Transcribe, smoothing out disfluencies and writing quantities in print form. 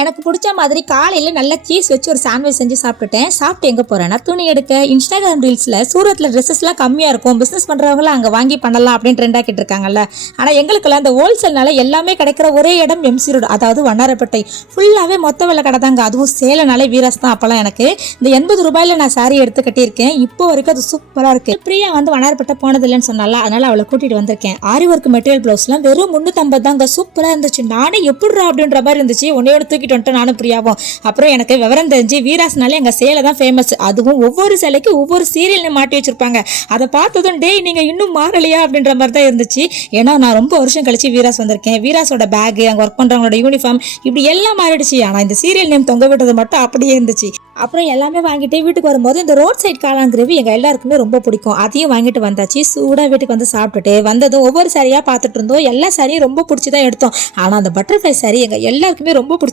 எனக்கு பிடிச்ச மாதிரி காலையில் நல்லா சீஸ் வச்சு ஒரு சாண்ட்விச் செஞ்சு சாப்பிட்டுட்டேன். சாப்பிட்டு எங்கே போகிறேன்னா துணி எடுக்க. இன்ஸ்டாகிராம் ரீல்ஸில் சூரத்தில் ட்ரெஸ்ஸஸ்லாம் கம்மியாக இருக்கும், பிஸ்னஸ் பண்ணுறவங்களாம் அங்கே வாங்கி பண்ணலாம் அப்படின்னு ட்ரெண்டாக்கிட்டு இருக்காங்கல்ல. ஆனால் எங்களுக்கெல்லாம் இந்த ஹோல்சேல்னால எல்லாமே கிடைக்கிற ஒரே இடம் எம்சி ரோடு, அதாவது வண்ணாரப்பேட்டை. ஃபுல்லாகவே மொத்த விலை கடை தாங்க. அதுவும் சேலனாலே வீராஸ் தான். அப்போல்லாம் எனக்கு இந்த 80 ரூபாயில் நான் சாரி எடுத்து கட்டியிருக்கேன். இப்போ வரைக்கும் அது சூப்பராக இருக்குது. பிரியா வந்து வண்ணாரப்பேட்டை போனதில்லைன்னு சொன்னால, அதனால் அவளை கூட்டிகிட்டு வந்திருக்கேன். ஆரி ஒர்க் மெட்டீரியல் ப்ளவுஸ்லாம் வெறும் 350 தாங்க. சூப்பராக இருந்துச்சு. நானே எப்படிரா அப்படின்ற மாதிரி இருந்துச்சு. உன்னையோட தூக்கிட்டு வந்துட்டு நானும் பிரியாவும். அப்புறம் எனக்கு விவரம் தெரிஞ்சு வீராஸ்னாலே எங்க சேலை தான் ஃபேமஸ். அதுவும் ஒவ்வொரு சேலைக்கு ஒவ்வொரு சீரியல் மாட்டி வச்சிருப்பாங்க. அதை பார்த்ததும் டே நீங்க இன்னும் மாறலையா அப்படின்ற மாதிரி தான் இருந்துச்சு. ஏன்னா நான் ரொம்ப வருஷம் கழிச்சு வீராஸ் வந்திருக்கேன். வீராஸோட பேக், அங்கே ஒர்க் பண்றவங்களோட யூனிஃபார்ம் இப்படி எல்லாம் மாறிடுச்சு. ஆனா இந்த சீரியல் நேம் தொங்க விட்டது மட்டும் அப்படியே இருந்துச்சு. அப்புறம் எல்லாமே வாங்கிட்டு வீட்டுக்கு வரும்போது இந்த ரோட் சைட் காளான் கிரேவி எங்க எல்லாருக்குமே ரொம்ப பிடிக்கும். அதையும் வாங்கிட்டு வந்தாச்சு. சூடாக வீட்டுக்கு வந்து சாப்பிட்டுட்டு வந்ததும் ஒவ்வொரு சாரியா பார்த்துட்டு இருந்தோம். எல்லா சாரியும் ரொம்ப பிடிச்சி தான் எடுத்தோம். ஆனால் அந்த பட்டர்ஃப்ளை சாரி எங்க எல்லாருக்குமே ரொம்ப பிடிச்சி.